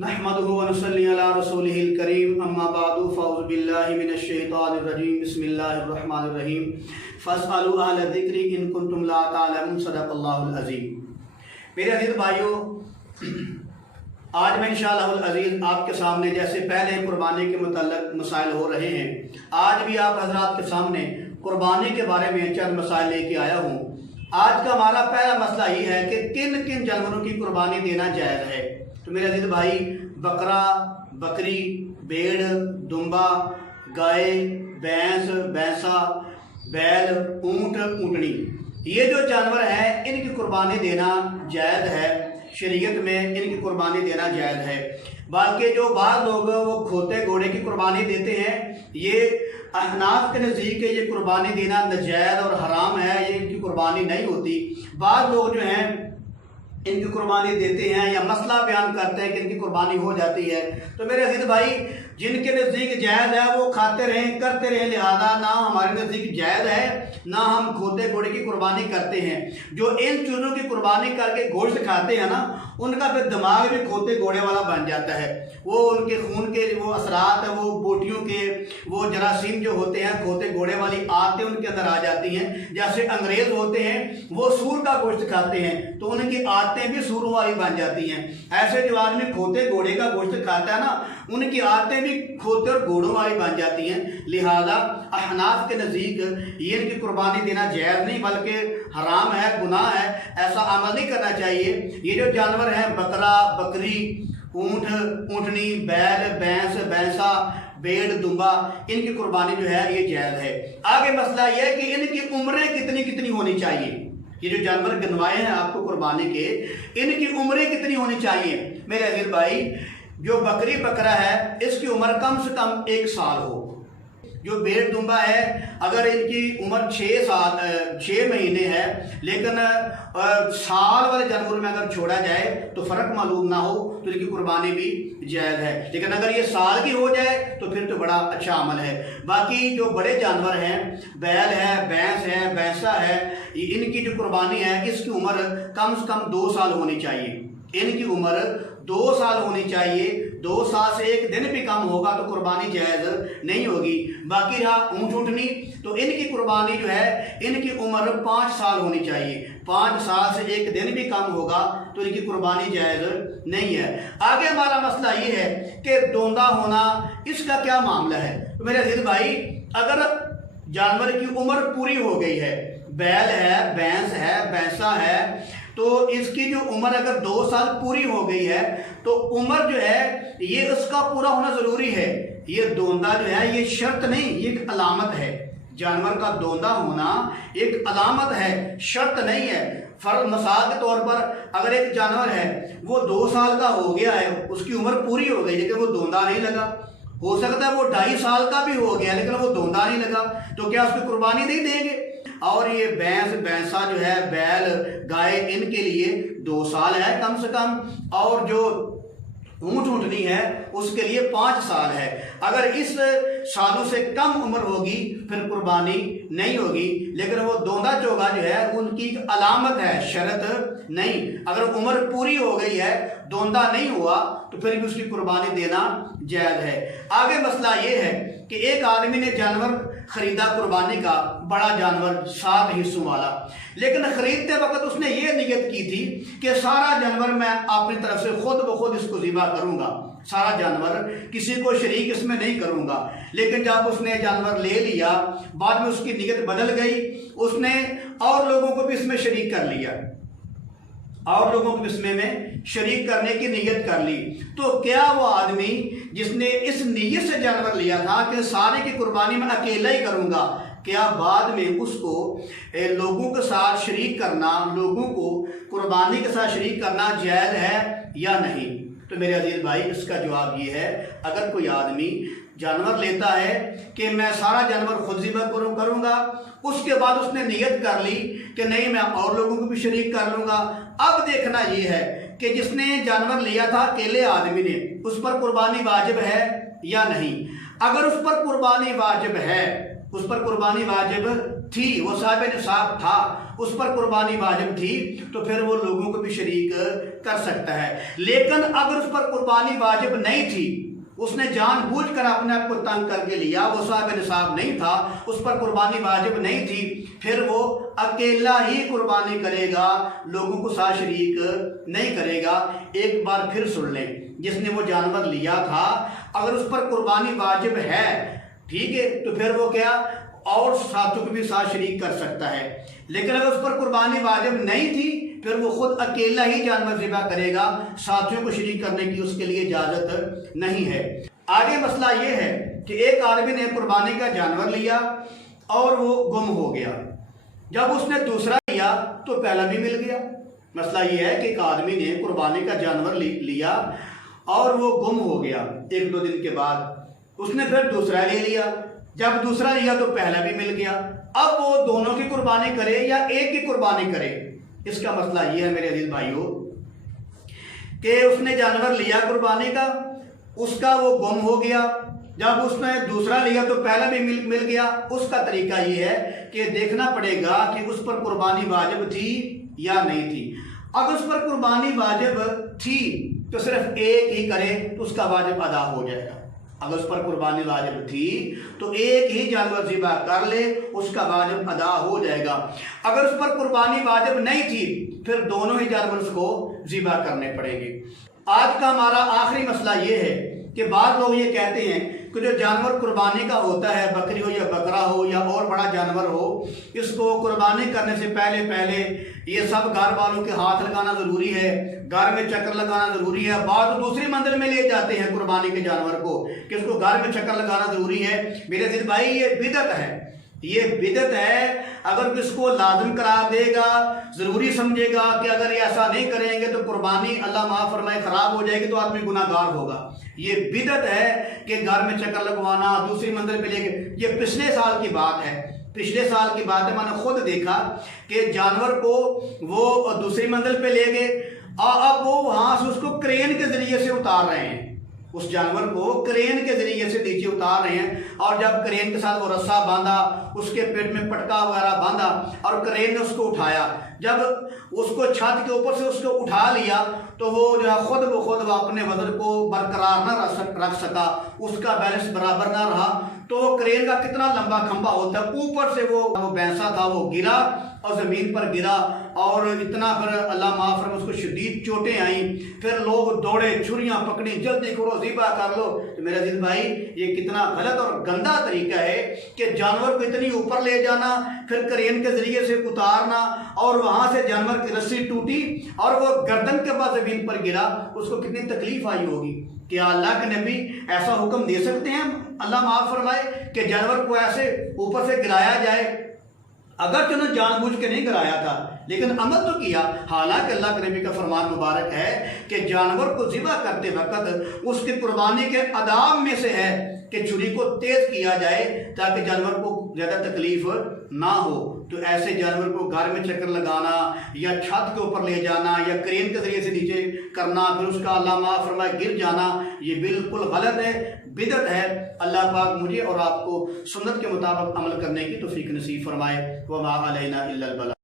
नहमदुहु व नुसल्ली अला रसूलिहिल करीम अम्मा बादु फ़अऊज़ु बिल्लाहि मिनश शैतानिर रजीम बिस्मिल्लाहिर रहमानिर रहीम फ़स्अलू अहल ज़िक्रि इन कुंतुम ला तालमून सदक़ल्लाहुल अज़ीम। मेरे अज़ीज़ भाइयों, आज मैं इंशाअल्लाहुल अज़ीज़ आपके सामने जैसे पहले कुर्बानी के मुतल्लिक़ मसाइल हो रहे हैं, आज भी आप हज़रात के सामने कुर्बानी के बारे में चंद मसाइल लेके आया हूँ। आज का हमारा पहला मसला ये है कि किन किन जानवरों की कुर्बानी देना जायज़ है। तो मेरे अज़ीज़ भाई, बकरा, बकरी, भेड़, दुम्बा, गाय, भैंस, भैंसा, बैल, ऊँट, ऊँटनी, ये जो जानवर हैं इनकी कुर्बानी देना जायज़ है। शरीयत में इनकी कुर्बानी देना जायज़ है। बल्कि जो बाद लोग वो खोते घोड़े की कुर्बानी देते हैं, ये अहनाफ के नज़दीक ये कुर्बानी देना नाजायज़ और हराम है, ये इनकी कुर्बानी नहीं होती। बाद लोग जो हैं इनकी कुर्बानी देते हैं या मसला बयान करते हैं कि इनकी कुर्बानी हो जाती है। तो मेरे अज़ीज़ भाई, जिनके नज़दीक जायज़ है वो खाते रहें, करते रहें, लिहाजा ना हमारे नज़दीक जायज़ है ना हम खोते घोड़े की कुर्बानी करते हैं। जो इन चीज़ों की कुर्बानी करके गोश्त खाते हैं ना, उनका फिर दिमाग भी खोते घोड़े वाला बन जाता है। वो उनके खून के वो असरात है, वो बोटियों के वो जरासीम जो होते हैं, खोते घोड़े वाली आदतें उनके अंदर आ जाती हैं। जैसे अंग्रेज़ होते हैं वो सूर का गोश्त खाते हैं तो उनकी आदतें भी सूरों वाली बन जाती हैं। ऐसे जो आदमी खोते घोड़े का गोश्त खाता है ना, उनकी आदतें भी खोते और घोड़ों वाली बन जाती हैं। लिहाजा अहनाफ के नज़दीक ये इनकी कुर्बानी देना जायज़ नहीं बल्कि हराम है, गुनाह है, ऐसा अमल नहीं करना चाहिए। ये जो जानवर हैं बकरा, बकरी, ऊँट, ऊँटनी, बैल, भैंस, भैंसा, भेड़, दुम्बा, इनकी कुर्बानी जो है ये जायज़ है। आगे मसला ये है कि इनकी उम्रें कितनी कितनी होनी चाहिए। ये जो जानवर गिनवाए हैं आपको कुर्बानी के, इनकी उम्रें कितनी होनी चाहिए। मेरे अज़ीज़ भाई, जो बकरी बकरा है इसकी उम्र कम से कम 1 साल हो। जो भेड़ दुम्बा है अगर इनकी उम्र 6 महीने है, लेकिन साल वाले जानवर में अगर छोड़ा जाए तो फ़र्क मालूम ना हो तो इनकी कुर्बानी भी जायज़ है। लेकिन अगर ये साल की हो जाए तो फिर तो बड़ा अच्छा अमल है। बाकी जो बड़े जानवर हैं, बैल है, भैंस है, भैंसा है, इनकी जो कुर्बानी है इसकी उम्र कम से कम 2 साल होनी चाहिए। इनकी उम्र 2 साल होनी चाहिए। 2 साल से 1 दिन भी कम होगा तो कुर्बानी जायज़ नहीं होगी। बाकी रहा ऊँट ऊँटनी, तो इनकी कुर्बानी जो है इनकी उम्र 5 साल होनी चाहिए। 5 साल से 1 दिन भी कम होगा तो इनकी कुर्बानी जायज़ नहीं है। आगे हमारा मसला ये है कि दोंदा होना, इसका क्या मामला है। तो मेरे अज़ीज़ भाई, अगर जानवर की उम्र पूरी हो गई है, बैल है, भैंस है, भैंसा है, तो इसकी जो उम्र अगर 2 साल पूरी हो गई है तो उम्र जो है ये उसका पूरा होना ज़रूरी है। ये दोंदा जो है ये शर्त नहीं, ये एक अलामत है। जानवर का दोंदा होना एक अलामत है, शर्त नहीं है। फर्ज मिसाल के तौर पर अगर एक जानवर है वो 2 साल का हो गया है, उसकी उम्र पूरी हो गई लेकिन वो दोंदा नहीं लगा, हो सकता है वो 2.5 साल का भी हो गया लेकिन वो दोंदा नहीं लगा, तो क्या उसकी कुर्बानी नहीं देंगे। और ये भैंस भैंसा जो है, बैल गाय, इनके लिए 2 साल है कम से कम, और जो ऊँट ऊँटनी है उसके लिए 5 साल है। अगर इस सालों से कम उम्र होगी फिर कुर्बानी नहीं होगी। लेकिन वो दोंदा चोगा जो है उनकी अलामत है, शर्त नहीं। अगर उम्र पूरी हो गई है, दोंदा नहीं हुआ, तो फिर भी उसकी कुर्बानी देना जायज़ है। आगे मसला ये है कि एक आदमी ने जानवर खरीदा कुर्बानी का, बड़ा जानवर 7 हिस्सों वाला, लेकिन खरीदते वक्त उसने ये नियत की थी कि सारा जानवर मैं अपनी तरफ से खुद ब खुद इसको ज़िबा करूंगा, सारा जानवर, किसी को शरीक इसमें नहीं करूंगा। लेकिन जब उसने जानवर ले लिया, बाद में उसकी नियत बदल गई, उसने और लोगों को भी इसमें शरीक कर लिया, और लोगों को इसमें में शरीक करने की नीयत कर ली। तो क्या वो आदमी जिसने इस नीयत से जानवर लिया था कि सारे की कुर्बानी में अकेला ही करूंगा, क्या बाद में उसको लोगों के साथ शरीक करना, लोगों को कुर्बानी के साथ शरीक करना जायज़ है या नहीं। तो मेरे अज़ीज़ भाई, इसका जवाब ये है, अगर कोई आदमी जानवर लेता है कि मैं सारा जानवर खुद ज़िबा करूँगा, उसके बाद उसने नियत कर ली कि नहीं मैं और लोगों को भी शरीक कर लूँगा। अब देखना ये है कि जिसने जानवर लिया था अकेले आदमी ने, उस पर कुर्बानी वाजिब है या नहीं। अगर उस पर कुर्बानी वाजिब है, उस पर कुर्बानी वाजिब थी, वो साहिब निसाब था, उस पर कुर्बानी वाजिब थी तो फिर वो लोगों को भी शरीक कर सकता है। लेकिन अगर उस पर कुर्बानी वाजिब नहीं थी, उसने जानबूझकर अपने आप को तंग करके लिया, वो साहिब निसाब नहीं था, उस पर कुर्बानी वाजिब नहीं थी, फिर वो अकेला ही कुर्बानी करेगा, लोगों को साथ शरीक नहीं करेगा। एक बार फिर सुन लें, जिसने वो जानवर लिया था अगर उस पर कुर्बानी वाजिब है, ठीक है, तो फिर वो क्या और साथियों को भी साथ शरीक कर सकता है। लेकिन अगर उस पर कुर्बानी वाजिब नहीं थी फिर वो खुद अकेला ही जानवर ज़िबा करेगा, साथियों को शरीक करने की उसके लिए इजाज़त नहीं है। आगे मसला ये है कि एक आदमी ने कुर्बानी का जानवर लिया और वो गुम हो गया। जब उसने दूसरा लिया तो पहला भी मिल गया। मसला ये है कि एक आदमी ने कुर्बानी का जानवर लिया और वो गुम हो गया। एक दो दिन के बाद उसने फिर दूसरा ले लिया, जब दूसरा लिया तो पहला भी मिल गया। अब वो दोनों की कुर्बानी करे या एक की कुर्बानी करे, इसका मसला ये है मेरे अजीज भाइयों कि उसने जानवर लिया कुर्बानी का, उसका वो गुम हो गया, जब उसने दूसरा लिया तो पहला भी मिल गया। उसका तरीका ये है कि देखना पड़ेगा कि उस पर कुर्बानी वाजिब थी या नहीं थी। अगर उस पर कुर्बानी वाजिब थी तो सिर्फ एक ही करे तो उसका वाजिब अदा हो जाएगा। अगर उस पर कुर्बानी वाजिब थी तो एक ही जानवर ज़िबा कर ले, उसका वाजिब अदा हो जाएगा। अगर उस पर कुर्बानी वाजिब नहीं थी फिर दोनों ही जानवर उसको ज़िबा करने पड़ेंगे। आज का हमारा आखिरी मसला ये है कि बाद लोग ये कहते हैं कि जो जानवर कुर्बानी का होता है, बकरी हो या बकरा हो या और बड़ा जानवर हो, इसको कुर्बानी करने से पहले ये सब घर वालों के हाथ लगाना ज़रूरी है, घर में चक्कर लगाना ज़रूरी है। बाद तो दूसरी मंजिल में ले जाते हैं कुर्बानी के जानवर को कि उसको घर में चक्कर लगाना ज़रूरी है। मेरे दिल भाई ये बिदअत है, ये बिदअत है। अगर किसको लाजिम करार देगा, ज़रूरी समझेगा कि अगर ये ऐसा नहीं करेंगे तो कुर्बानी अल्लाह माफ़ फरमाए ख़राब हो जाएगी तो आदमी गुनाहगार होगा। ये बिदअत है कि घर में चक्कर लगवाना, दूसरी मंजिल पे लेके। ये पिछले साल की बात है, पिछले साल की बात है। मैंने खुद देखा कि जानवर को वो दूसरी मंजिल पे ले गए, अब वो वहाँ से उसको क्रेन के ज़रिए से उतार रहे हैं, उस जानवर को क्रेन के ज़रिए से नीचे उतार रहे हैं। और जब क्रेन के साथ वो रस्सा बांधा, उसके पेट में पटका वगैरह बांधा और क्रेन ने उसको उठाया, जब उसको छत के ऊपर से उसको उठा लिया तो वो जो है खुद वो अपने वजन को बरकरार ना रख सका, उसका बैलेंस बराबर ना रहा। तो वो क्रेन का कितना लंबा खंभा होता है, ऊपर से वो भैंसा था वो गिरा और ज़मीन पर गिरा और इतना फिर अल्लाह माफ़ फरमाए उसको शदीद चोटें आई। फिर लोग दौड़े, छुरियाँ पकड़ी, जल्दी करो ज़िबा कर लो। तो मेरा दिल भाई ये कितना गलत और गंदा तरीका है कि जानवर को इतनी ऊपर ले जाना, फिर क्रेन के ज़रिए से उतारना और वहाँ से जानवर की रस्सी टूटी और वो गर्दन के पास ज़मीन पर गिरा, उसको कितनी तकलीफ आई होगी। क्या अल्लाह के नबी ऐसा हुक्म दे सकते हैं, अल्लाह माफ़ फरमाए, कि जानवर को ऐसे ऊपर से गिराया जाए? अगर तुमने जानबूझ के नहीं गिराया था लेकिन अमल तो किया। हालांकि अल्लाह के नबी का फरमान मुबारक है कि जानवर को ज़िबा करते वक्त उसकी कुर्बानी के आदाब में से है कि छुरी को तेज किया जाए ताकि जानवर को ज़्यादा तकलीफ ना हो। तो ऐसे जानवर को घर में चक्कर लगाना या छत के ऊपर ले जाना या क्रेन के ज़रिए से नीचे करना, फिर उसका अल्लाह माफ़ फरमाए गिर जाना, ये बिल्कुल गलत है, बिदअत है। अल्लाह पाक मुझे और आपको सुन्नत के मुताबिक अमल करने की तौफीक नसीब फरमाए। व मा अलैना इल्लल बलाग।